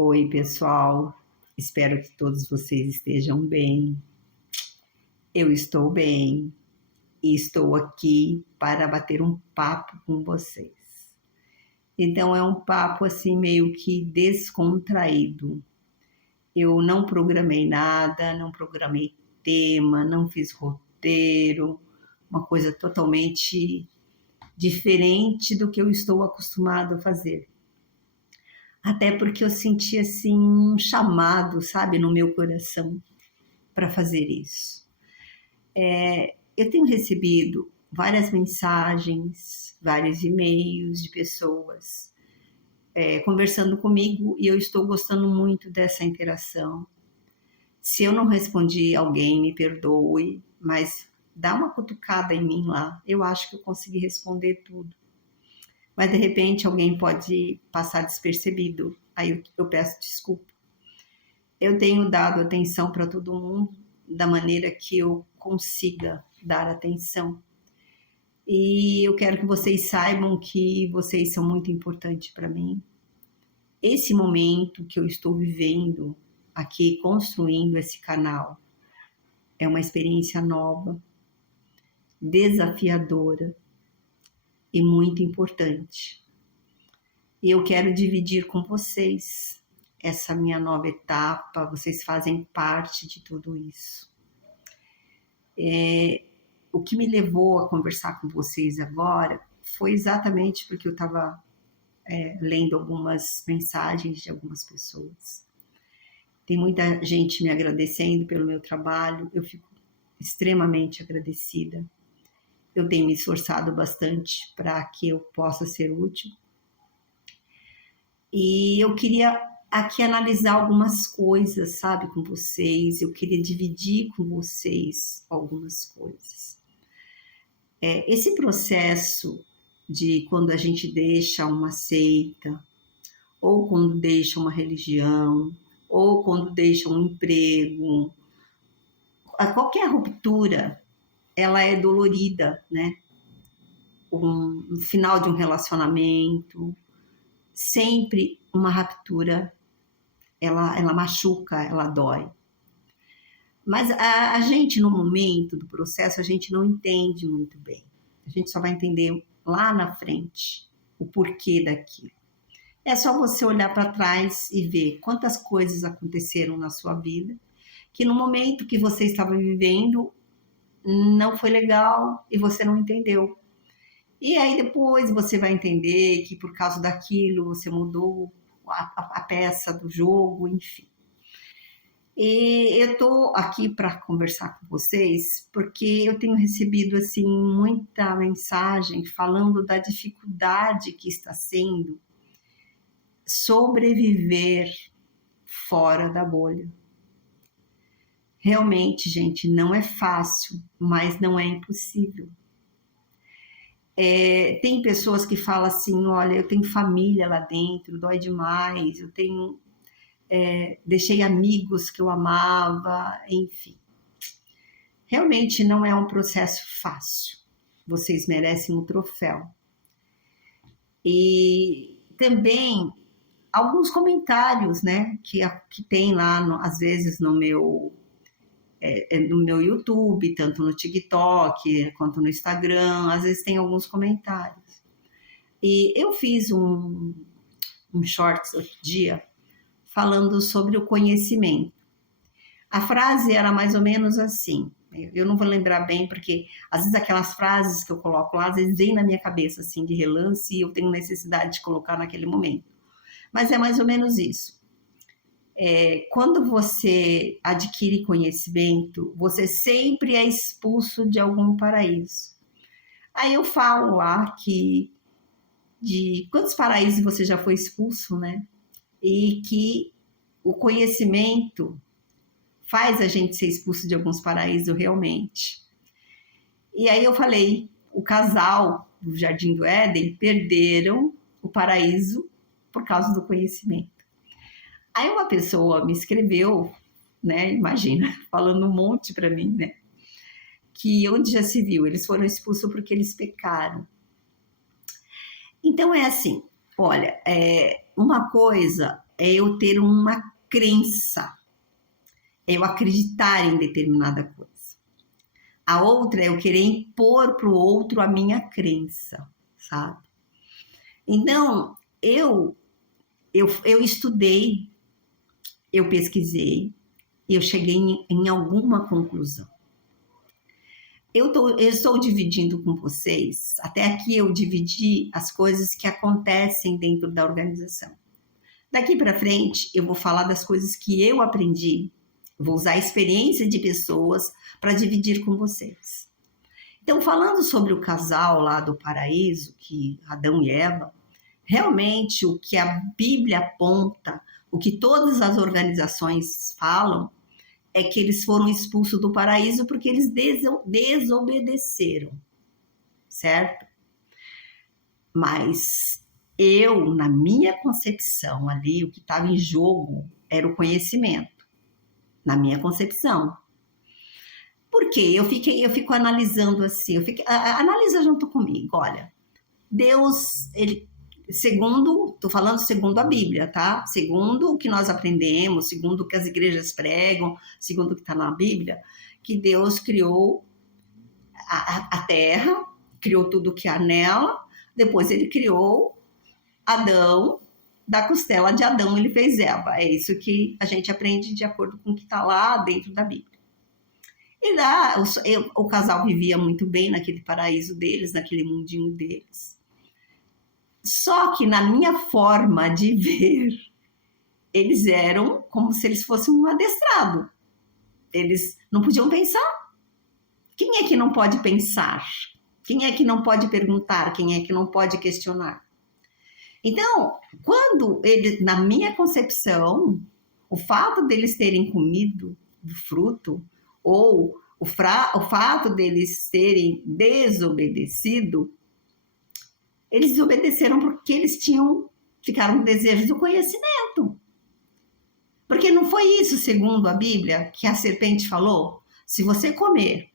Oi, pessoal. Espero que todos vocês estejam bem. Eu estou bem e estou aqui para bater um papo com vocês. Então, é um papo assim meio que descontraído. Eu não programei nada, não programei tema, não fiz roteiro, uma coisa totalmente diferente do que eu estou acostumado a fazer. Até porque eu senti assim um chamado, sabe, no meu coração para fazer isso. Eu tenho recebido várias mensagens, vários e-mails de pessoas conversando comigo e eu estou gostando muito dessa interação. Se eu não respondi alguém, me perdoe, mas dá uma cutucada em mim lá. Eu acho que eu consegui responder tudo. Mas de repente alguém pode passar despercebido. Aí eu peço desculpa. Eu tenho dado atenção para todo mundo da maneira que eu consiga dar atenção. E eu quero que vocês saibam que vocês são muito importantes para mim. Esse momento que eu estou vivendo aqui, construindo esse canal, é uma experiência nova, desafiadora e muito importante. E eu quero dividir com vocês essa minha nova etapa, vocês fazem parte de tudo isso. O que me levou a conversar com vocês agora foi exatamente porque eu estava lendo algumas mensagens de algumas pessoas. Tem muita gente me agradecendo pelo meu trabalho, eu fico extremamente agradecida. Eu tenho me esforçado bastante para que eu possa ser útil. E eu queria aqui analisar algumas coisas, sabe, com vocês. Eu queria dividir com vocês algumas coisas. Esse processo de quando a gente deixa uma seita, ou quando deixa uma religião, ou quando deixa um emprego, qualquer ruptura, ela é dolorida, né? Um final de um relacionamento, sempre uma ruptura, ela machuca, ela dói. Mas a gente, no momento do processo, a gente não entende muito bem. A gente só vai entender lá na frente o porquê daquilo. É só você olhar para trás e ver quantas coisas aconteceram na sua vida, que no momento que você estava vivendo, não foi legal e você não entendeu. E aí depois você vai entender que por causa daquilo você mudou a peça do jogo, enfim. E eu estou aqui para conversar com vocês porque eu tenho recebido assim muita mensagem falando da dificuldade que está sendo sobreviver fora da bolha. Realmente, gente, não é fácil, mas não é impossível. Tem pessoas que falam assim, olha, eu tenho família lá dentro, dói demais, eu tenho... deixei amigos que eu amava, enfim. Realmente não é um processo fácil. Vocês merecem um troféu. E também alguns comentários, né, que tem lá, às vezes, no meu YouTube, tanto no TikTok quanto no Instagram, às vezes tem alguns comentários. E eu fiz um shorts outro dia falando sobre o conhecimento. A frase era mais ou menos assim, eu não vou lembrar bem, porque às vezes aquelas frases que eu coloco lá, às vezes vem na minha cabeça assim de relance e eu tenho necessidade de colocar naquele momento. Mas é mais ou menos isso. Quando você adquire conhecimento, você sempre é expulso de algum paraíso. Aí eu falo lá que de quantos paraísos você já foi expulso, né? E que o conhecimento faz a gente ser expulso de alguns paraísos realmente. E aí eu falei, o casal do Jardim do Éden perderam o paraíso por causa do conhecimento. Aí uma pessoa me escreveu, né, imagina, falando um monte para mim, né, que onde já se viu, eles foram expulsos porque eles pecaram. Então é assim, olha, uma coisa é eu ter uma crença, é eu acreditar em determinada coisa. A outra é eu querer impor para o outro a minha crença, sabe? Então, eu estudei, eu pesquisei, eu cheguei em alguma conclusão. Eu estou dividindo com vocês, até aqui eu dividi as coisas que acontecem dentro da organização. Daqui para frente, eu vou falar das coisas que eu aprendi, vou usar a experiência de pessoas para dividir com vocês. Então, falando sobre o casal lá do paraíso, que Adão e Eva, realmente o que a Bíblia aponta, o que todas as organizações falam, é que eles foram expulsos do paraíso porque eles desobedeceram, certo? Mas eu, na minha concepção ali, o que estava em jogo era o conhecimento, na minha concepção. Por quê? Eu fico analisando assim, analisa junto comigo, olha, Deus, ele, estou falando segundo a Bíblia, tá? Segundo o que nós aprendemos, segundo o que as igrejas pregam, segundo o que está na Bíblia, que Deus criou a terra, criou tudo que há nela, depois ele criou Adão, da costela de Adão ele fez Eva. É isso que a gente aprende de acordo com o que está lá dentro da Bíblia. E lá o casal vivia muito bem naquele paraíso deles, naquele mundinho deles. Só que na minha forma de ver, eles eram como se eles fossem um adestrado. Eles não podiam pensar. Quem é que não pode pensar? Quem é que não pode perguntar? Quem é que não pode questionar? Então, quando eles, na minha concepção, o fato deles terem comido do fruto, ou o fato deles terem desobedecido, eles desobedeceram porque eles ficaram com desejo do conhecimento. Porque não foi isso, segundo a Bíblia, que a serpente falou? Se você comer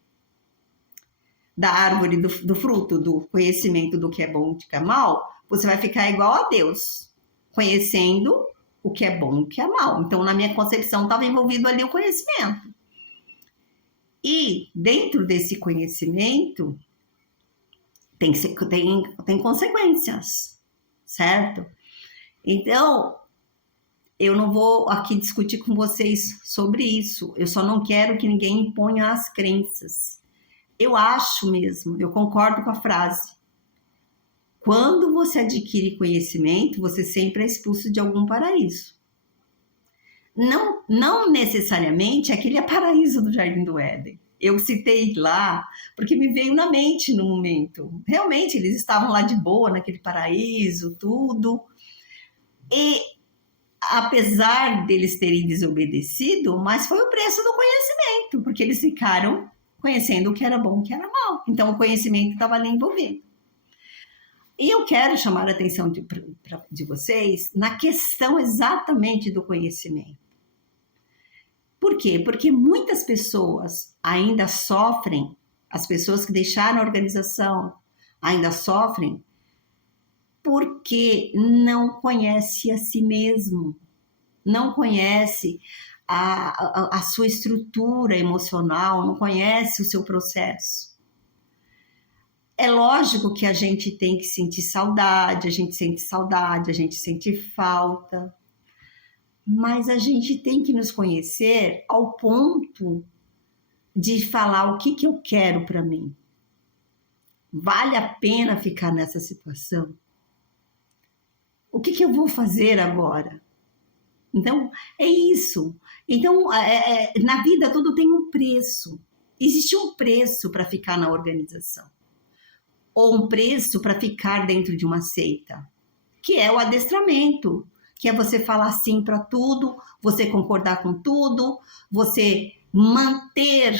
da árvore do fruto do conhecimento do que é bom e do que é mal, você vai ficar igual a Deus, conhecendo o que é bom e o que é mal. Então, na minha concepção, estava envolvido ali o conhecimento. E dentro desse conhecimento, tem consequências, certo? Então, eu não vou aqui discutir com vocês sobre isso. Eu só não quero que ninguém imponha as crenças. Eu acho mesmo, eu concordo com a frase. Quando você adquire conhecimento, você sempre é expulso de algum paraíso. Não necessariamente aquele é paraíso do Jardim do Éden. Eu citei lá porque me veio na mente no momento. Realmente, eles estavam lá de boa, naquele paraíso, tudo. E apesar deles terem desobedecido, mas foi o preço do conhecimento, porque eles ficaram conhecendo o que era bom e o que era mal. Então, o conhecimento estava ali envolvido. E eu quero chamar a atenção de vocês na questão exatamente do conhecimento. Por quê? Porque muitas pessoas ainda sofrem, as pessoas que deixaram a organização ainda sofrem porque não conhece a si mesmo, não conhece a sua estrutura emocional, não conhece o seu processo. É lógico que a gente tem que sentir saudade, a gente sente falta, mas a gente tem que nos conhecer ao ponto de falar o que eu quero para mim. Vale a pena ficar nessa situação? O que eu vou fazer agora? Então, é isso. Então, na vida tudo tem um preço. Existe um preço para ficar na organização. Ou um preço para ficar dentro de uma seita, que é o adestramento, que é você falar sim para tudo, você concordar com tudo, você manter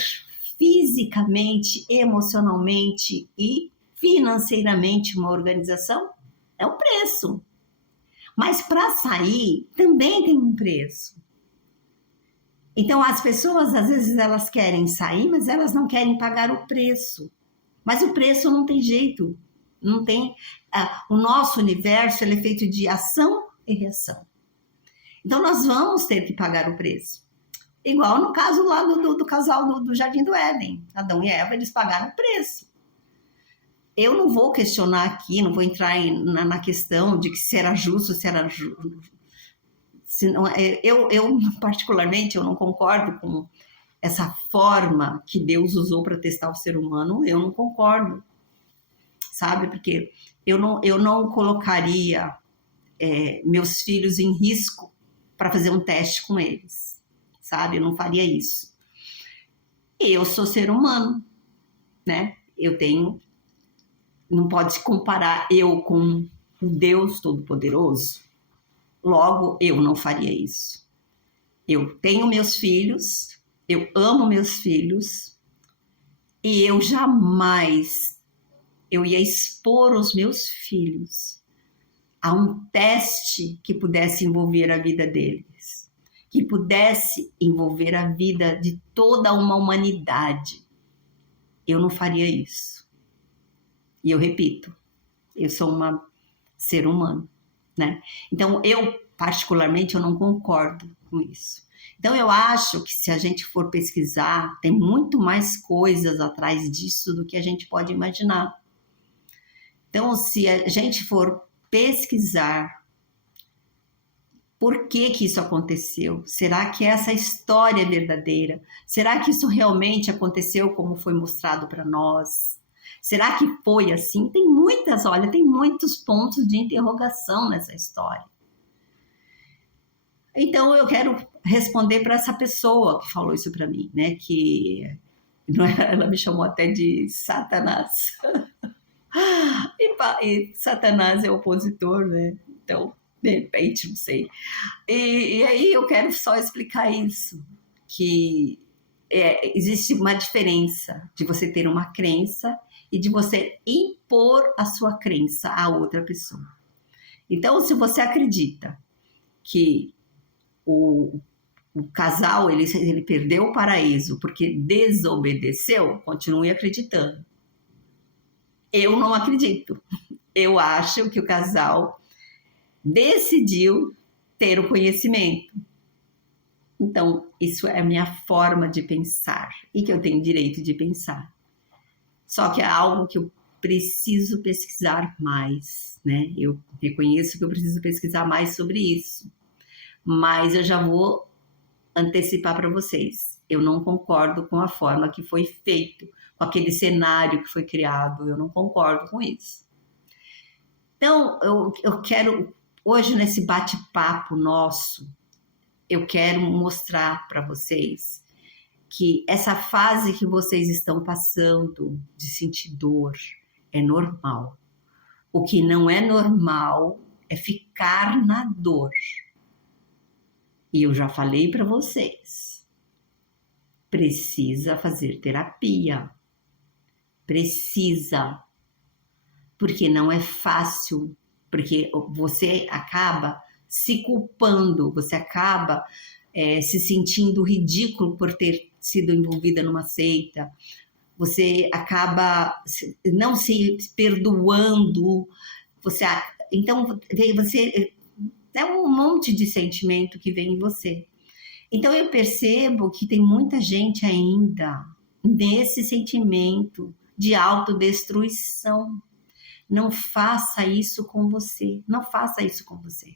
fisicamente, emocionalmente e financeiramente uma organização, é um preço. Mas para sair também tem um preço. Então as pessoas às vezes elas querem sair, mas elas não querem pagar o preço. Mas o preço não tem jeito, não tem. O nosso universo ele é feito de ação e reação. Então, nós vamos ter que pagar o preço. Igual no caso lá do casal do Jardim do Éden. Adão e Eva, eles pagaram o preço. Eu não vou questionar aqui, não vou entrar na questão de que se era justo, se era justo. Eu, particularmente, eu não concordo com essa forma que Deus usou para testar o ser humano. Eu não concordo, sabe? Porque eu não colocaria meus filhos em risco para fazer um teste com eles, sabe? Eu não faria isso. Eu sou ser humano, né? Eu tenho... Não pode se comparar eu com o Deus Todo-Poderoso. Logo, eu não faria isso. Eu tenho meus filhos, eu amo meus filhos, e eu jamais eu ia expor os meus filhos a um teste que pudesse envolver a vida deles, que pudesse envolver a vida de toda uma humanidade. Eu não faria isso. E eu repito, eu sou uma ser humano, né? Então, eu, particularmente, eu não concordo com isso. Então, eu acho que se a gente for pesquisar, tem muito mais coisas atrás disso do que a gente pode imaginar. Então, se a gente for pesquisar por que isso aconteceu, será que essa história é verdadeira? Será que isso realmente aconteceu como foi mostrado para nós? Será que foi assim? Tem muitos pontos de interrogação nessa história. Então, eu quero responder para essa pessoa que falou isso para mim, né? Que ela me chamou até de Satanás. E Satanás é opositor, né? Então, de repente, não sei. E aí eu quero só explicar isso, que existe uma diferença de você ter uma crença e de você impor a sua crença a outra pessoa. Então, se você acredita que o casal ele perdeu o paraíso porque desobedeceu, continue acreditando. Eu não acredito. Eu acho que o casal decidiu ter o conhecimento. Então, isso é a minha forma de pensar e que eu tenho direito de pensar. Só que é algo que eu preciso pesquisar mais, né? Eu reconheço que eu preciso pesquisar mais sobre isso. Mas eu já vou antecipar para vocês. Eu não concordo com a forma que foi feito, com aquele cenário que foi criado. Eu não concordo com isso. Então, eu quero, hoje nesse bate-papo nosso, eu quero mostrar para vocês que essa fase que vocês estão passando de sentir dor é normal. O que não é normal é ficar na dor. E eu já falei para vocês, precisa fazer terapia. Precisa. Porque não é fácil, porque você acaba se culpando, você acaba se sentindo ridículo por ter sido envolvida numa seita, você acaba não se perdoando, então você é um monte de sentimento que vem em você. Então eu percebo que tem muita gente ainda nesse sentimento de autodestruição. Não faça isso com você, não faça isso com você,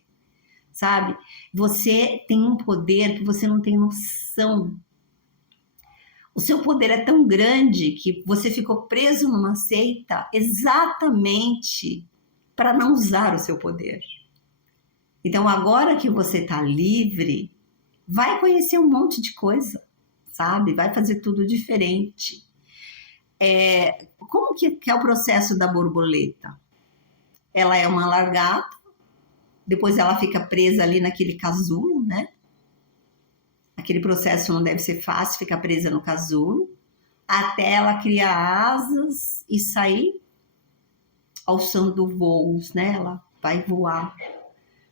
sabe? Você tem um poder que você não tem noção. O seu poder é tão grande que você ficou preso numa seita exatamente para não usar o seu poder. Então, agora que você está livre, vai conhecer um monte de coisa, sabe? Vai fazer tudo diferente. Como que é o processo da borboleta? Ela é uma lagarta, depois ela fica presa ali naquele casulo, né? Aquele processo não deve ser fácil, ficar presa no casulo, até ela criar asas e sair alçando voos, né? Ela vai voar.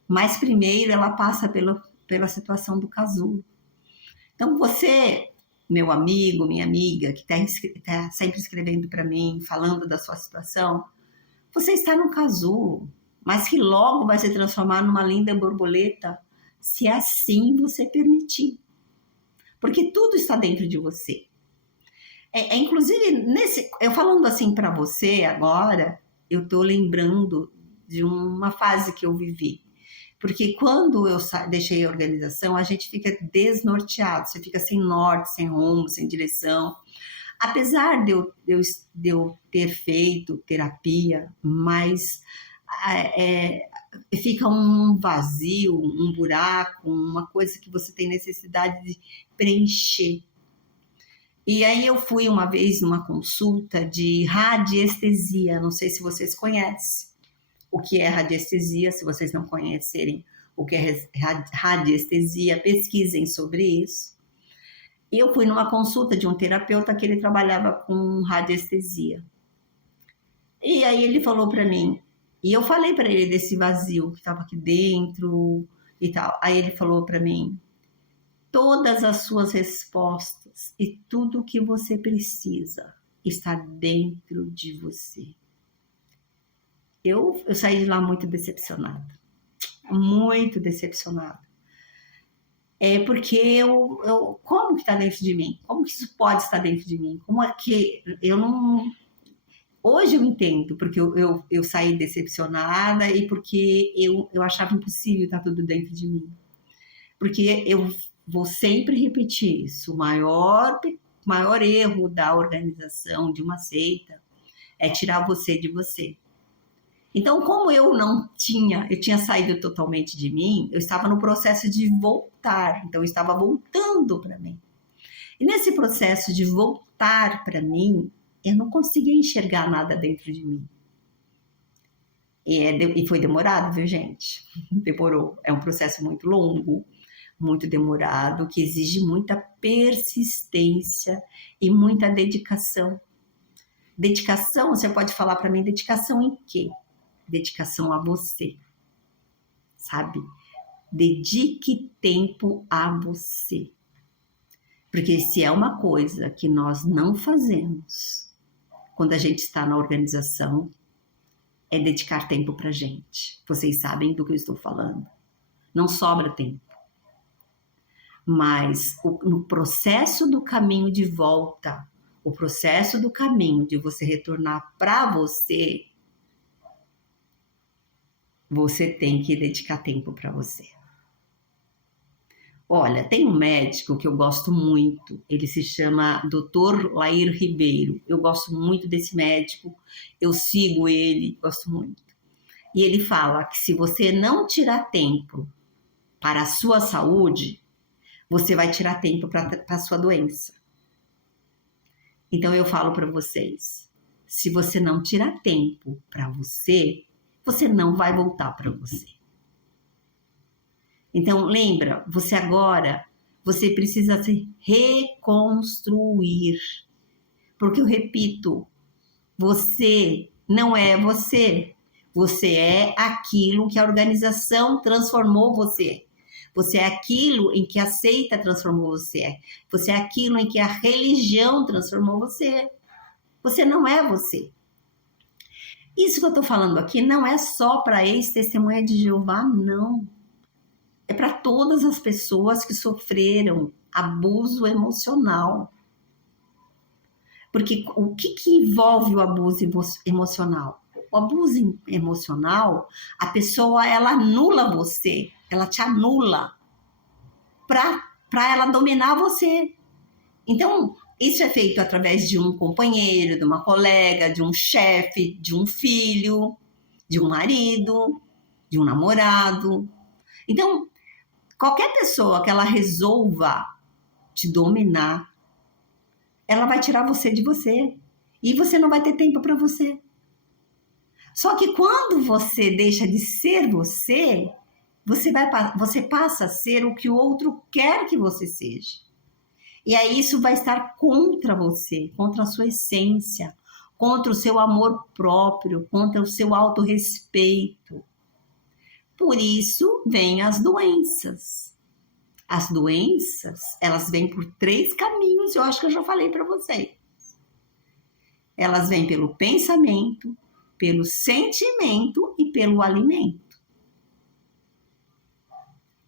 Mas primeiro ela passa pela situação do casulo. Então você, meu amigo, minha amiga, que está sempre escrevendo para mim, falando da sua situação, você está num casulo, mas que logo vai se transformar numa linda borboleta, se assim você permitir. Porque tudo está dentro de você. Inclusive, eu falando assim para você agora, eu estou lembrando de uma fase que eu vivi. Porque quando eu deixei a organização, a gente fica desnorteado, você fica sem norte, sem rumo, sem direção. Apesar de eu ter feito terapia, mas fica um vazio, um buraco, uma coisa que você tem necessidade de preencher. E aí eu fui uma vez numa consulta de radiestesia, não sei se vocês conhecem o que é radiestesia, se vocês não conhecerem o que é radiestesia, pesquisem sobre isso. E eu fui numa consulta de um terapeuta que ele trabalhava com radiestesia. E aí ele falou para mim, e eu falei para ele desse vazio que estava aqui dentro e tal. Aí ele falou para mim, todas as suas respostas e tudo o que você precisa está dentro de você. Eu saí de lá muito decepcionada. Muito decepcionada. Porque como que está dentro de mim? Como que isso pode estar dentro de mim? Como é que eu não... Hoje eu entendo, porque eu saí decepcionada e porque eu achava impossível estar tudo dentro de mim. Porque eu vou sempre repetir isso, o maior erro da organização, de uma seita, é tirar você de você. Então, como eu tinha saído totalmente de mim, eu estava no processo de voltar, então eu estava voltando para mim. E nesse processo de voltar para mim, eu não conseguia enxergar nada dentro de mim. E foi demorado, viu, gente? Demorou. É um processo muito longo, muito demorado, que exige muita persistência e muita dedicação. Dedicação, você pode falar para mim, dedicação em quê? Dedicação a você, sabe? Dedique tempo a você. Porque se é uma coisa que nós não fazemos quando a gente está na organização, é dedicar tempo pra gente. Vocês sabem do que eu estou falando. Não sobra tempo. Mas no processo do caminho de volta, o processo do caminho de você retornar para você, você tem que dedicar tempo para você. Olha, tem um médico que eu gosto muito, ele se chama Dr. Lair Ribeiro. Eu gosto muito desse médico, eu sigo ele, gosto muito. E ele fala que se você não tirar tempo para a sua saúde, você vai tirar tempo para a sua doença. Então eu falo para vocês, se você não tirar tempo para você, você não vai voltar para você. Então lembra, você precisa se reconstruir. Porque eu repito, você não é você. Você é aquilo que a organização transformou você. Você é aquilo em que a seita transformou você. Você é aquilo em que a religião transformou você. Você não é você. Isso que eu estou falando aqui não é só para ex-testemunha de Jeová, não. É para todas as pessoas que sofreram abuso emocional. Porque o que envolve o abuso emocional? O abuso emocional, a pessoa, ela anula você, ela te anula para ela dominar você. Então, isso é feito através de um companheiro, de uma colega, de um chefe, de um filho, de um marido, de um namorado. Então, qualquer pessoa que ela resolva te dominar, ela vai tirar você de você. E você não vai ter tempo para você. Só que quando você deixa de ser você, você passa a ser o que o outro quer que você seja. E aí isso vai estar contra você, contra a sua essência, contra o seu amor próprio, contra o seu autorrespeito. Por isso vêm as doenças. As doenças, elas vêm por 3 caminhos, eu acho que eu já falei para vocês. Elas vêm pelo pensamento, pelo sentimento e pelo alimento.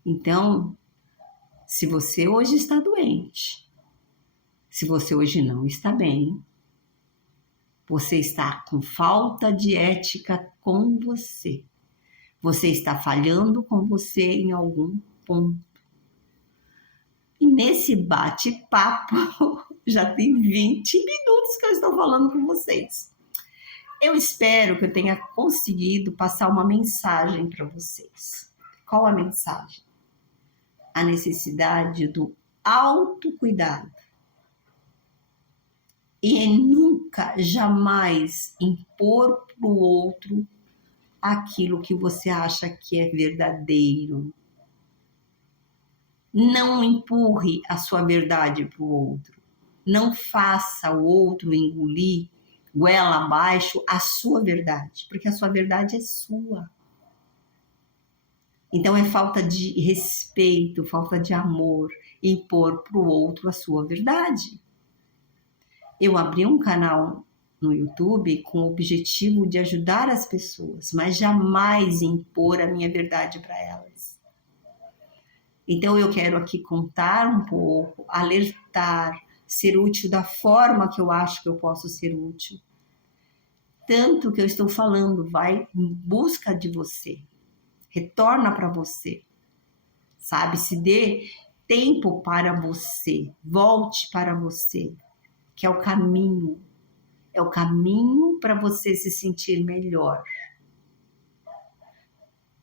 Então, se você hoje está doente, se você hoje não está bem, você está com falta de ética com você. Você está falhando com você em algum ponto. E nesse bate-papo, já tem 20 minutos que eu estou falando com vocês. Eu espero que eu tenha conseguido passar uma mensagem para vocês. Qual a mensagem? A necessidade do autocuidado. E nunca, jamais impor para o outro aquilo que você acha que é verdadeiro. Não empurre a sua verdade para o outro. Não faça o outro engolir goela abaixo a sua verdade, porque a sua verdade é sua. Então é falta de respeito, falta de amor, impor para o outro a sua verdade. Eu abri um canal no YouTube com o objetivo de ajudar as pessoas, mas jamais impor a minha verdade para elas. Então eu quero aqui contar um pouco, alertar, ser útil da forma que eu acho que eu posso ser útil. Tanto que eu estou falando, vai em busca de você, retorna para você, sabe? Se dê tempo para você, volte para você, que é o caminho para você se sentir melhor.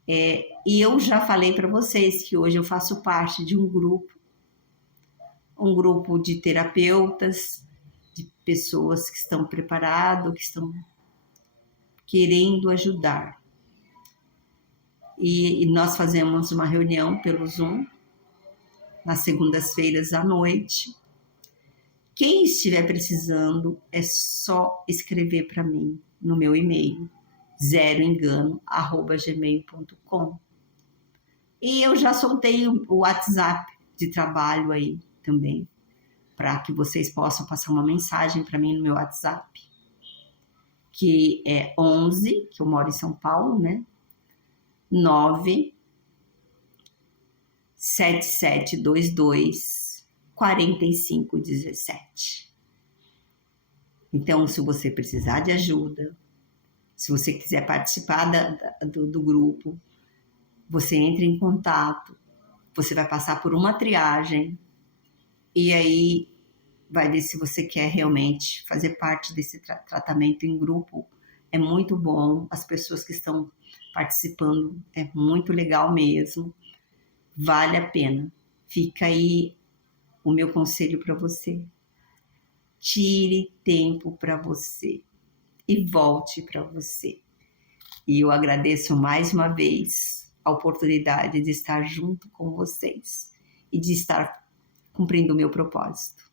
E eu já falei para vocês que hoje eu faço parte de um grupo de terapeutas, de pessoas que estão preparadas, que estão querendo ajudar. E nós fazemos uma reunião pelo Zoom, nas segundas-feiras à noite. Quem estiver precisando, é só escrever para mim no meu e-mail, zeroengano@gmail.com. E eu já soltei o WhatsApp de trabalho aí também, para que vocês possam passar uma mensagem para mim no meu WhatsApp, que é 11, que eu moro em São Paulo, né? 97722 4517. Então, se você precisar de ajuda, se você quiser participar do grupo, você entra em contato, você vai passar por uma triagem e aí vai ver se você quer realmente fazer parte desse tratamento em grupo. É muito bom, as pessoas que estão participando, é muito legal mesmo, vale a pena. Fica aí o meu conselho para você. Tire tempo para você e volte para você. E eu agradeço mais uma vez a oportunidade de estar junto com vocês e de estar cumprindo o meu propósito.